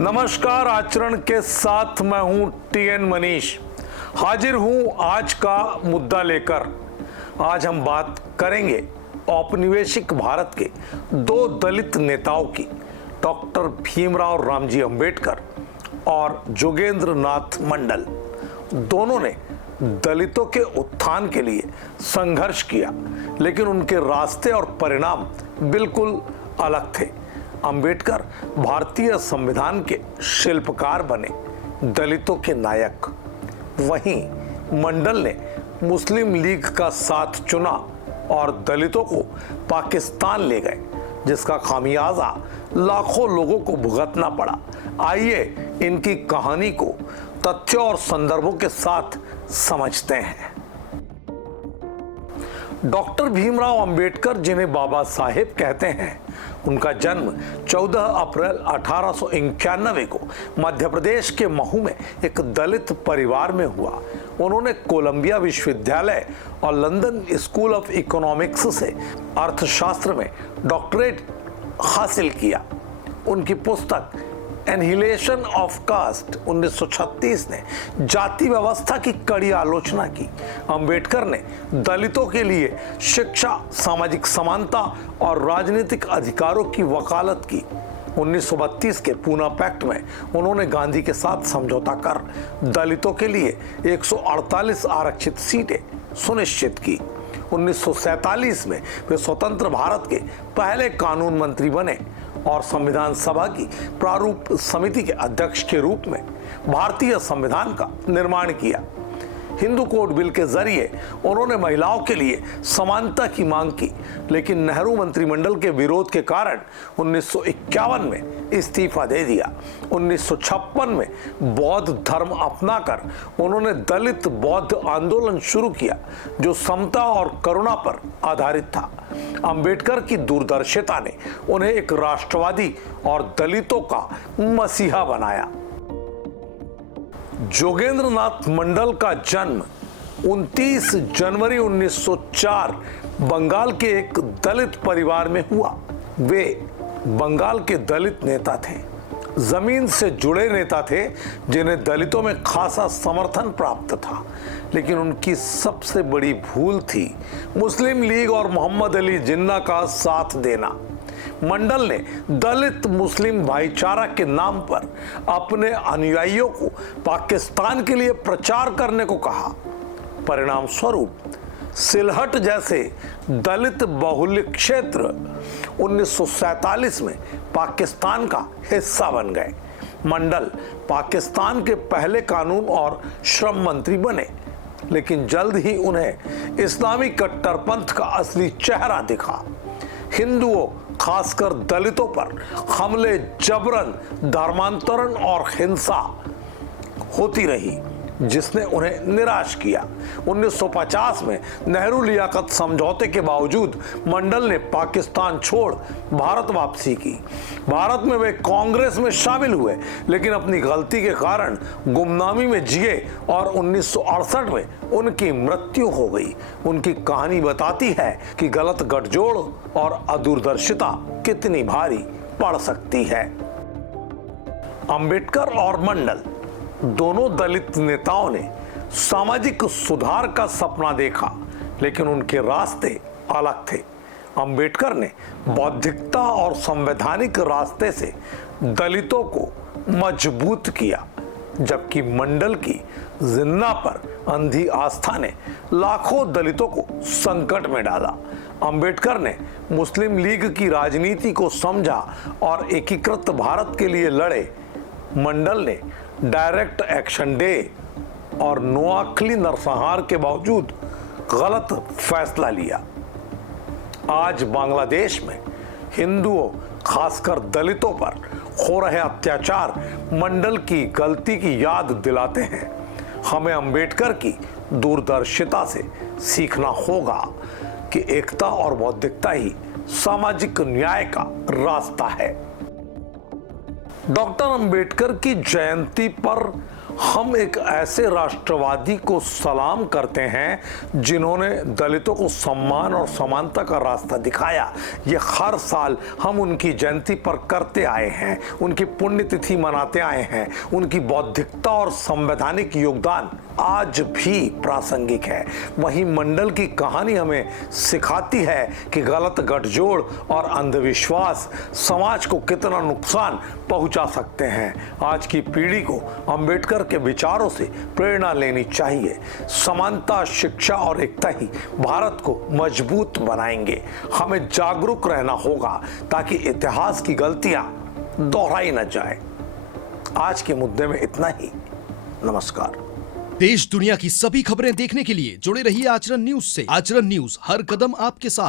नमस्कार। आचरण के साथ मैं हूं टीएन मनीष। हाजिर हूं आज का मुद्दा लेकर। आज हम बात करेंगे औपनिवेशिक भारत के दो दलित नेताओं की, डॉक्टर भीमराव रामजी अंबेडकर और जोगेंद्र नाथ मंडल। दोनों ने दलितों के उत्थान के लिए संघर्ष किया, लेकिन उनके रास्ते और परिणाम बिल्कुल अलग थे। अंबेडकर भारतीय संविधान के शिल्पकार बने, दलितों के नायक। वहीं मंडल ने मुस्लिम लीग का साथ चुना और दलितों को पाकिस्तान ले गए, जिसका खामियाजा लाखों लोगों को भुगतना पड़ा। आइए इनकी कहानी को तथ्यों और संदर्भों के साथ समझते हैं। डॉक्टर भीमराव अंबेडकर, जिन्हें बाबा साहेब कहते हैं, उनका जन्म 14 अप्रैल 1891 को मध्य प्रदेश के महू में एक दलित परिवार में हुआ। उन्होंने कोलंबिया विश्वविद्यालय और लंदन स्कूल ऑफ इकोनॉमिक्स से अर्थशास्त्र में डॉक्टरेट हासिल किया। उनकी पुस्तक एनहिलेशन ऑफ कास्ट 1936 ने जाति व्यवस्था की कड़ी आलोचना की। अंबेडकर ने दलितों के लिए शिक्षा, सामाजिक समानता और राजनीतिक अधिकारों की वकालत की। 1932 के पूना पैक्ट में उन्होंने गांधी के साथ समझौता कर दलितों के लिए 148 आरक्षित सीटें सुनिश्चित की। 1947 में वे स्वतंत्र भारत के पहले कानून मंत्री बने और संविधान सभा की प्रारूप समिति के अध्यक्ष के रूप में भारतीय संविधान का निर्माण किया। हिंदू कोड बिल के जरिए उन्होंने महिलाओं के लिए समानता की मांग की, लेकिन नेहरू मंत्रिमंडल के विरोध के कारण 1951 में इस्तीफा दे दिया। 1956 में बौद्ध धर्म अपनाकर उन्होंने दलित बौद्ध आंदोलन शुरू किया, जो समता और करुणा पर आधारित था। अंबेडकर की दूरदर्शिता ने उन्हें एक राष्ट्रवादी और दलितों का मसीहा बनाया। जोगेंद्र नाथ मंडल का जन्म 29 जनवरी 1904 बंगाल के एक दलित परिवार में हुआ। वे बंगाल के दलित नेता थे, जमीन से जुड़े नेता थे, जिन्हें दलितों में खासा समर्थन प्राप्त था। लेकिन उनकी सबसे बड़ी भूल थी मुस्लिम लीग और मोहम्मद अली जिन्ना का साथ देना। मंडल ने दलित मुस्लिम भाईचारा के नाम पर अपने अनुयायियों को पाकिस्तान के लिए प्रचार करने को कहा। परिणाम स्वरूप सिलहट जैसे दलित बहुल क्षेत्र 1947 में पाकिस्तान का हिस्सा बन गए। मंडल पाकिस्तान के पहले कानून और श्रम मंत्री बने, लेकिन जल्द ही उन्हें इस्लामी कट्टरपंथ का असली चेहरा दिखा। हिंदुओं, खासकर दलितों पर हमले, जबरन, धर्मांतरण और हिंसा होती रही, जिसने उन्हें निराश किया। 1950 में नेहरू लियाकत समझौते के बावजूद मंडल ने पाकिस्तान छोड़ भारत वापसी की। भारत में वे कांग्रेस में शामिल हुए, लेकिन अपनी गलती के कारण गुमनामी में जिए और 1968 में उनकी मृत्यु हो गई। उनकी कहानी बताती है कि गलत गठजोड़ और अदूरदर्शिता कितनी भारी पड़ सकती है। अंबेडकर और मंडल दोनों दलित नेताओं ने सामाजिक सुधार का सपना देखा, लेकिन उनके रास्ते अलग थे। अंबेडकर ने बौद्धिकता और संवैधानिक रास्ते से दलितों को मजबूत किया, जबकि मंडल की जिन्ना पर अंधी आस्था ने लाखों दलितों को संकट में डाला। अंबेडकर ने मुस्लिम लीग की राजनीति को समझा और एकीकृत भारत के लिए लड़े। मंडल ने डायरेक्ट एक्शन डे और नोआखली नरसंहार के बावजूद गलत फैसला लिया। आज बांग्लादेश में हिंदुओं, खासकर दलितों पर हो रहे अत्याचार मंडल की गलती की याद दिलाते हैं। हमें अंबेडकर की दूरदर्शिता से सीखना होगा कि एकता और बौद्धिकता ही सामाजिक न्याय का रास्ता है। डॉक्टर अंबेडकर की जयंती पर हम एक ऐसे राष्ट्रवादी को सलाम करते हैं जिन्होंने दलितों को सम्मान और समानता का रास्ता दिखाया। ये हर साल हम उनकी जयंती पर करते आए हैं, उनकी पुण्यतिथि मनाते आए हैं। उनकी बौद्धिकता और संवैधानिक योगदान आज भी प्रासंगिक है। वहीं मंडल की कहानी हमें सिखाती है कि गलत गठजोड़ और अंधविश्वास समाज को कितना नुकसान पहुंचा सकते हैं। आज की पीढ़ी को अंबेडकर के विचारों से प्रेरणा लेनी चाहिए। समानता, शिक्षा और एकता ही भारत को मजबूत बनाएंगे। हमें जागरूक रहना होगा ताकि इतिहास की गलतियां दोहराई न जाए। आज के मुद्दे में इतना ही। नमस्कार। देश दुनिया की सभी खबरें देखने के लिए जुड़े रहिए आचरण न्यूज से। आचरण न्यूज, हर कदम आपके साथ।